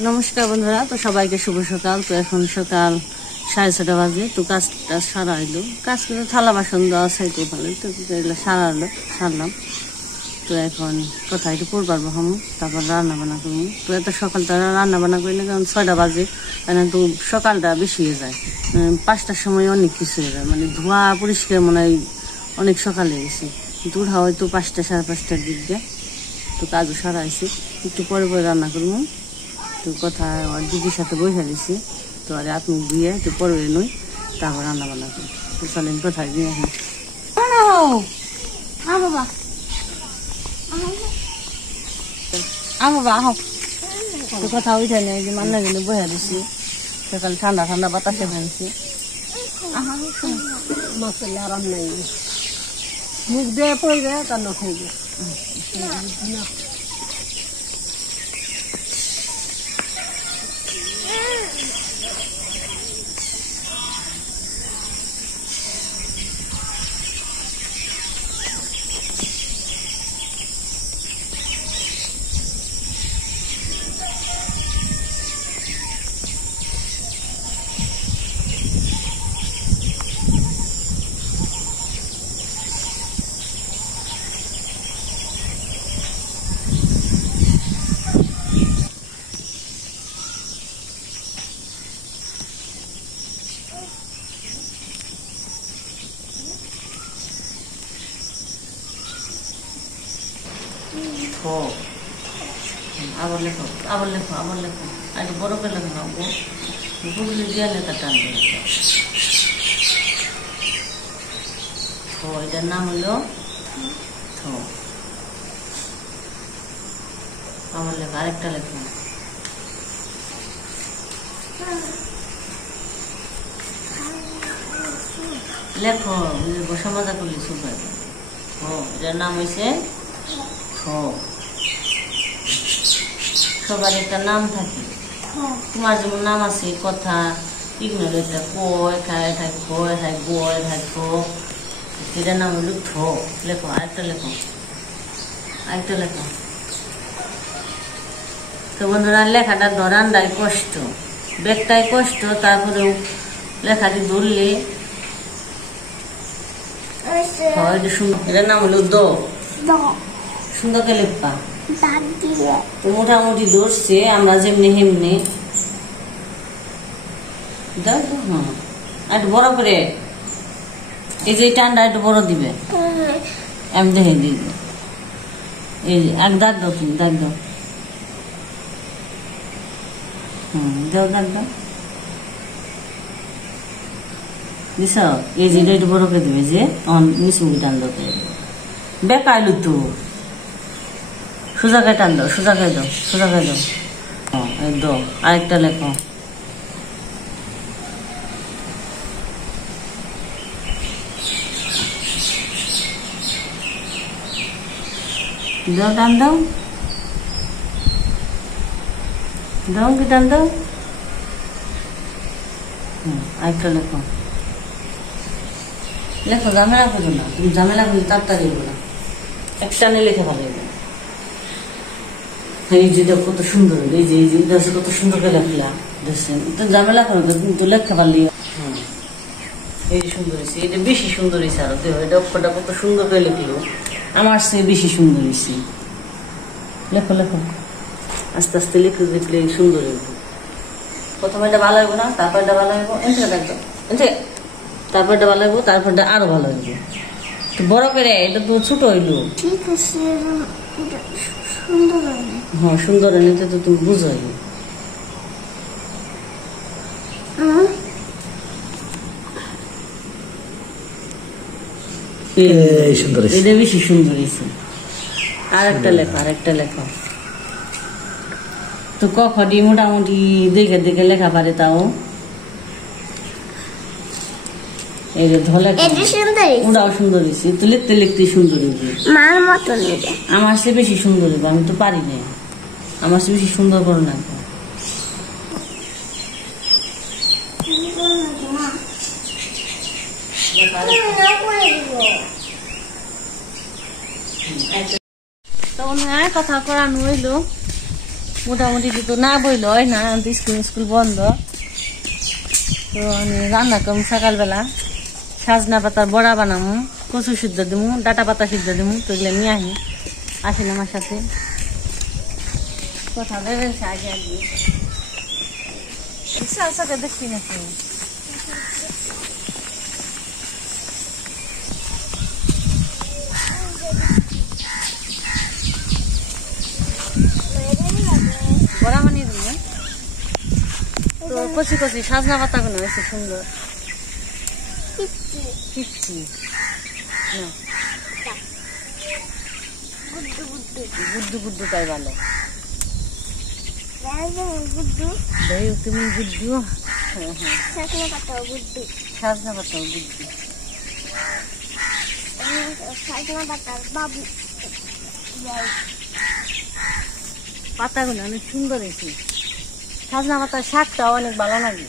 নমস্কার বন্ধুরা, তো সবাইকে শুভ সকাল। তো এখন সকাল 6:30 বাজে। তো কাজটা সারা হইলো, কাজ করে থালা বাসন দেওয়া সাইতে ভালো, তো এগুলো সারলাম। তো এখন কোথায় একটু পড়বার বহামো, তারপর রান্না বান্না করবো। তো এত সকালটা রান্না বান্না করি না, কারণ 6টা বাজে, কারণ তো সকালটা বেশি হয়ে যায়। 5টার সময় অনেক কিছু হয়ে যায়, মানে ধোয়া পরিষ্কার মনে হয় অনেক সকালে গেছি। দূর হয়তো 5টা 5:30টার দিক দিয়ে। তো কাজও সারা হয়েছে, একটু পরে পরে রান্না করবো। তো কথা আমার দিদির সাথে বসে দিছি। তো আর আপনি দিয়ে একটু পরে নই, তারপর রান্না বান্না করি। তো চলেন কোথায় দিয়ে এখন তো কথা উঠে নেই যে মান্না গেলে বসে দিছি। সকাল ঠান্ডা ঠান্ডা বাতাসে ফেলছি। মাছের আরাম নাই, মুখ দিয়ে পড়ে যায় তার না খাইবে। আবার লেখো আবার লেখো আবার লেখো, আর বড় করে লেখো না, গুগলি দিয়ে লেখা টানবে। এটার নাম হলো থ। আবার লেখো, আরেকটা লেখো। লেখো, বসা মজা করলি সুপার। এটার নাম হয়েছে থ। সবার একটা নাম থাকে, তোমার যেমন নাম আছে কথা, ইগনোর এটা কয় খায় খায় খয় খায় বয় খায় খ, এটার নাম হলো থ। লেখো, আরেকটা লেখো, আরেকটা লেখো। তো বন্ধুরা, লেখাটা ধরানটাই কষ্ট, ব্যাগটাই কষ্ট, তারপরেও লেখাটি ধরলে এটা সুন্দর। এটার নাম হলো দ। সুন্দরকে লেখবা। তো মোটামুটি ধরছে, আমরা যেমনি হেমনি একটু বড় করে, এই যে টানটা একটু বড় দিবে, আমি দেখে দিই। এই যে এক দাগ দাও, তুমি দাগ দাও, দাও দাগ দাও, দিস। এই যে এটা একটু বড় করে দিবে, যে মিশুমি টান দাও, বেকাইলু তো সোজা গায়ে টান দাও, সোজা গায়ে দাও, সোজা গায়ে দাও। একদম, আরেকটা লেখো। দাও টান দাও, দাও কি টান দাও। আরেকটা লেখো, লেখো, ঝামেলা করো না, তুমি ঝামেলা করলে তাড়াতাড়ি হবো না, একটানে লেখা ভালো হবে। এই যে কত সুন্দর, এই যে কত সুন্দর করে লেখলাম, দেখছেন? তো ঝামেলা করো, কিন্তু লেখা পারলি। এই সুন্দর হয়েছে, এটা বেশি সুন্দর হয়েছে। আরো দেখো, এটা অক্ষরটা কত সুন্দর করে লিখলো, আমার চেয়ে বেশি সুন্দর হয়েছে। লেখো লেখো, আস্তে আস্তে লিখে লিখলে সুন্দর হইব। প্রথমে এটা ভালো হইব না, তারপর এটা ভালো হইব, তারপর এটা ভালো হইব, তারপরটা আরো ভালো হইব। তো বড় করে, এটা তো ছোট হইলো, ঠিক আছে, সুন্দর হবে। হ্যাঁ সুন্দর নিতে তো তুমি বুঝাই। এটা বেশি সুন্দর হয়েছে। আরেকটা লেখো, আরেকটা লেখো। তো কখনই মোটামুটি দেখে দেখে লেখা পারে, তাও এই যে ধলে ওটাও সুন্দর হয়েছে। তো লিখতে লিখতে সুন্দর হয়েছে, মার মতন। আমার চেয়ে বেশি সুন্দর হইব, আমি তো পারি না, আমার চেয়ে বেশি সুন্দর করো না। তো কথা করানো হইলো, মোটামুটি তো না বইল হয় না, স্কুল বন্ধ। তো আমি রান্না করবো সকালবেলা, সাজনা পাতার বড়া বানাবো, কচু সিদ্ধ দেবো, ডাটা পাতা সিদ্ধ দেবো। তো এগুলো নিয়ে আসেন আমার সাথে। কথা ভেবেছে আগে আগে সাথে দেখছি নাকি। বড়া বানিয়ে দেবো। তো কচি কচি সাজনা পাতা গুলো হয়েছে সুন্দর, পিচ্ছি গুড্ডু গুড্ডু তাই ভালো। তুমি গুড্ডু, সাজনা পাতাও গুড্ডু, পাতাগুলো অনেক সুন্দর হয়েছে। সাজনা পাতার শাকটাও অনেক ভালো লাগে।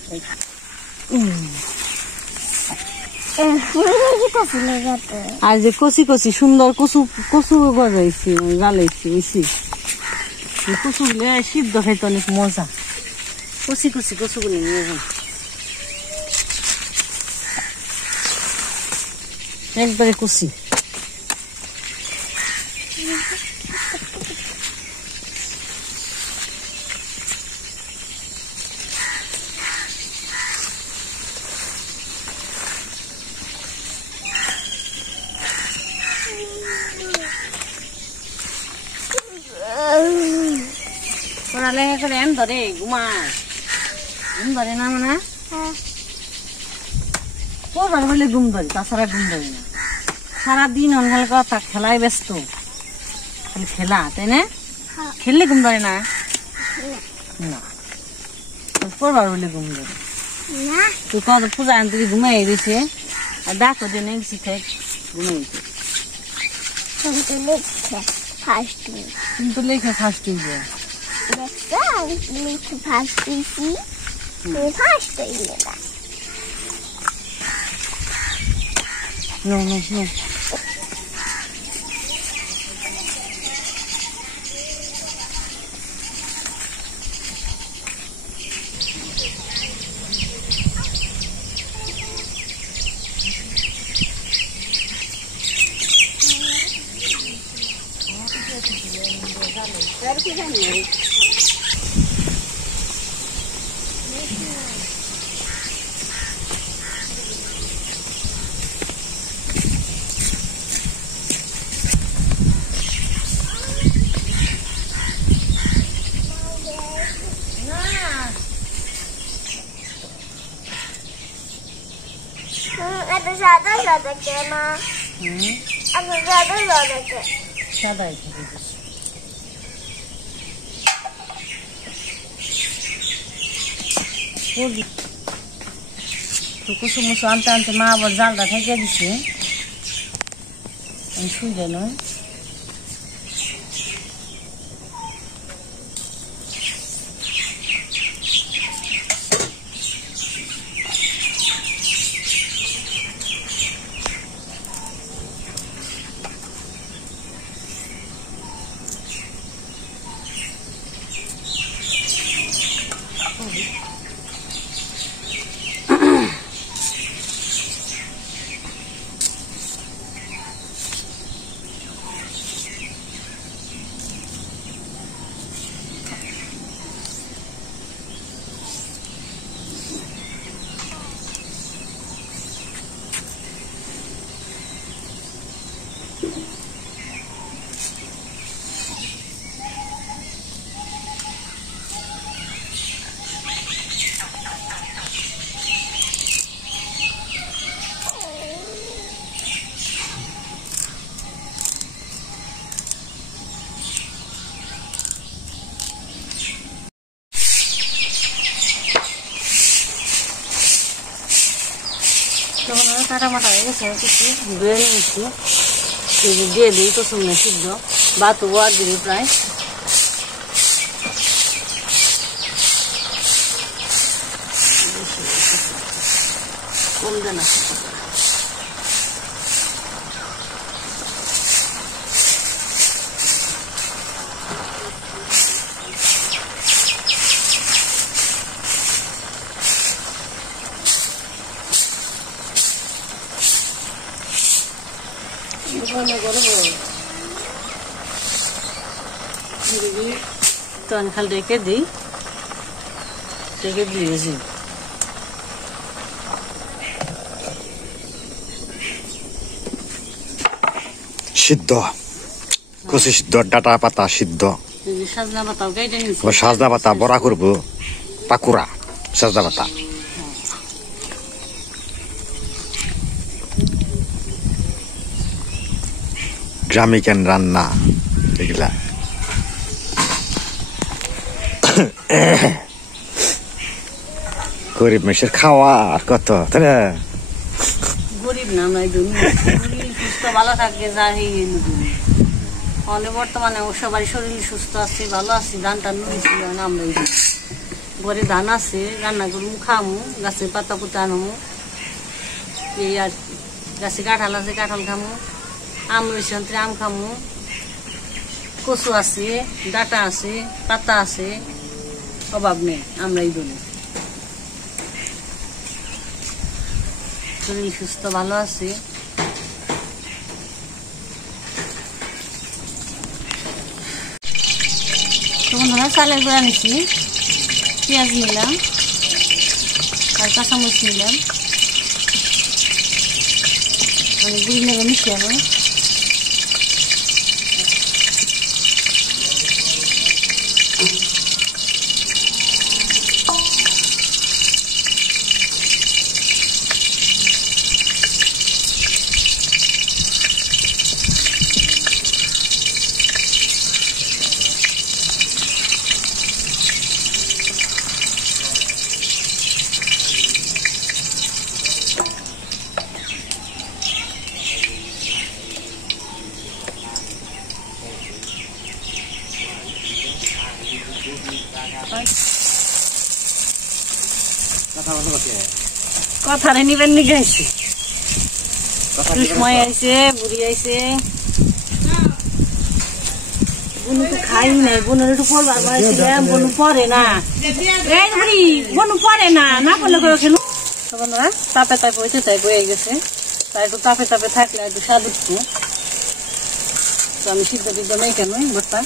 আর যে কচি কচি সুন্দর কচু কচু গজাইছি জ্বালাইছি বেশি। কচুগুলো সিদ্ধ খাইতে অনেক মজা। কচি কচি কচুগুলো নিয়ে যান একবারে কচি। পড়ালেখা করে এম ধরে ঘুমায়, ঘুম ধরে না মানে পড়বার বলে ঘুম ধরে, তাছাড়া ঘুম ধরে না। সারাদিন অনগাল কথা খেলায় ব্যস্ত, খালি খেলা, তাই না? খেললে ঘুম ধরে না, না পড়বার বলে ঘুম ধরে। তুই কত পূজা আনতে ঘুমাই দিছে, আর ডাকো দিয়ে নেই শিখাই ঘুমাই দিছে। কিন্তু লেখা ফার্স্ট হইবে। No, no, no. সাদা সাদা কেমা সাদা সাদা কে সাদাই তো কুসু মুসু আনতে আনতে মা আবার জালটা থেকে দিচ্ছে, আমি শুয়ে নয়। কাটা মাটা হয়ে গেছে, কিছু ধুয়ে নিয়েছি, দিয়ে দিই তো শুনে সিদ্ধ বা তবু আর দিবি প্রায়। কমবে না তো আমি খালি রেখে দিই, রেখে দিয়েছি। সিদ্ধ কচু সিদ্ধ, ডাটা পাতা সিদ্ধ, সাজনা পাতাও কেটে নিচ্ছি। সাজনা পাতা বড়া করবো, পাকুড়া সাজনা পাতা। গ্রামিকান রান্না এগুলা। গরিব মেশের খাওয়া আর কত, তাই না? গরিব না আমরা, শরীর সুস্থ ভালো থাকে যা অনেক বর্তমানে সবারই শরীর সুস্থ আছে, ভালো আছে। ধান টান নুয়েছিল আমরা এই ঘরে ধান আছে, রান্না করবো, খামু, গাছের পাতা পুতা আনবো, এই আর গাছে কাঁঠাল আছে, কাঁঠাল খামু, আম রয়েছে অন্তরে আম খামু, কচু আছে, ডাটা আছে, পাতা আছে, অভাব নেই। আমরা এই দলে শরীর সুস্থ ভালো আছে। বন্ধুরা চালের গুঁড়া নিচ্ছি, পেঁয়াজ নিলাম আর কাঁচামরিচ নিলাম, আমি গুঁড়ি নেবে মিশিয়ে নেব। কথারে নিবেন নিগে আইছে, সময় আইছে, বুড়ি আইছে, বনু তো খাই নাই, বনুর একটু পড়বার বানাইছিলাম, বনু পরে না, এই বুড়ি বনু পরে না, না পড়লে করে খেলো। বন্ধুরা তাপে তাপে হইতে তাই বয়ে গেছে, তাই একটু তাপে তাপে থাকলে একটু স্বাদ উঠতো। তো আমি সিদ্ধ টিদ্ধ নেই কেন ভর্তা।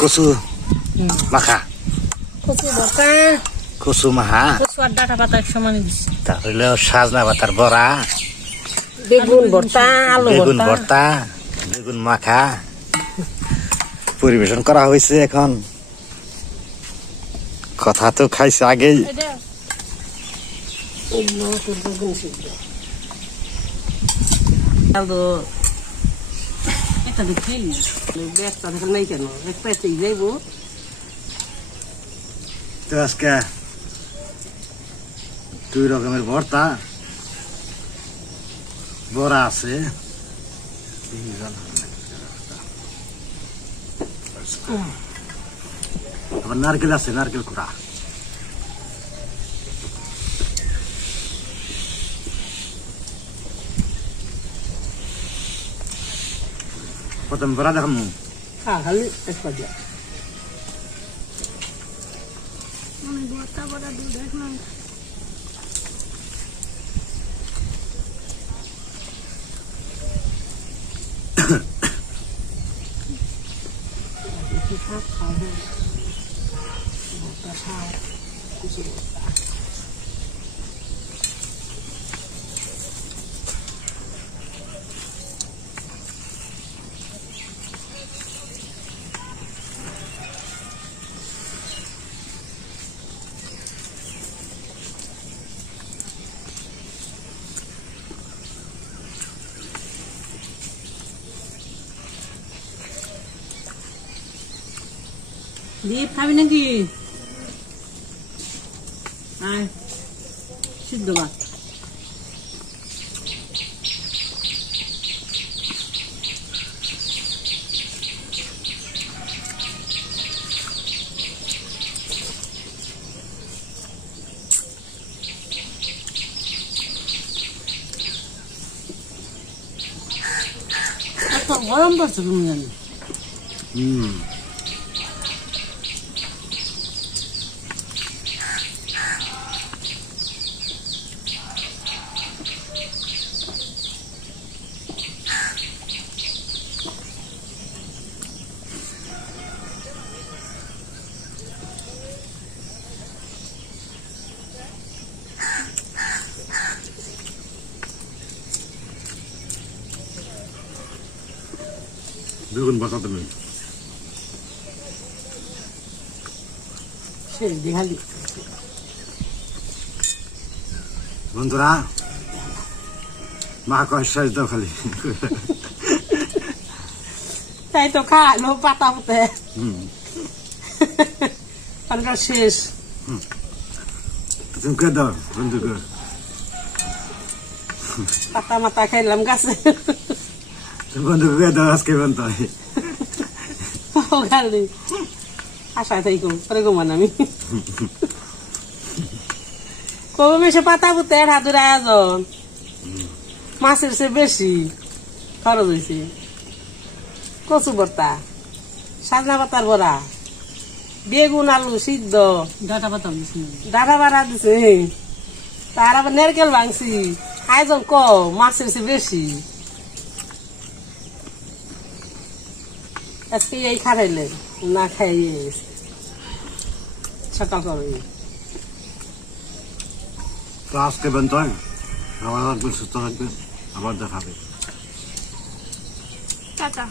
কচু মাখা, কচু ভর্তা, কচু মাখা, কচু আর ডাটা পাতা সমান দিচ্ছি, তাহলে সাজনা পাতার বড়া, বেগুন ভর্তা, আলু বেগুন ভর্তা, ভর্তা, বেগুন মাখা পরিবেশন করা হয়েছে। এখন কথা তো খাইছে আগেই। একটা দেখি একটা দেখেন নাই কেন, এক পেতে যাইবো। তো আজকে 2 রকমের ভর্তা, বড়া আছে, আবার নারকেল আছে, নারকেল কুড়া। প্রথম বড়া দেখাম, হ্যাঁ খালি এক পাতলা। দীপ খাবি নাকি? আয় সিদ্ধ ভাত। গরম পড়ছে তুমি জানি বেগুন বাঁচাতে নেই সেই দেখালি বন্ধুরা মা কয় শেষ দাও খালি তাই তো খাওয়ালো পাতা পুঁতে পানিটা শেষ তুমি কে দাও বন্ধুকে পাতা মাথা খাইলাম গাছে তুমি বন্ধুকে কে দাও আজকে বন্ধু খালি আশা থাই পরে ঘুমান আমি কবে মেশে পাতা পুঁতে হাতুর আয়োজন মাছের চেয়ে বেশি খরচ হয়েছে কচু ভর্তা সাজনা পাতার বড়া বেগুন আলু সিদ্ধ ডাটা বাড়া দিছে তার আবার নারকেল ভাঙছি আয়োজন কম মাছের চেয়ে বেশি আজকে এই খারাইলেন না খাইয়ে সকাল করে তো আজকে বন্ধু আবার সুস্থ থাকবে আবার দেখাবে টাটা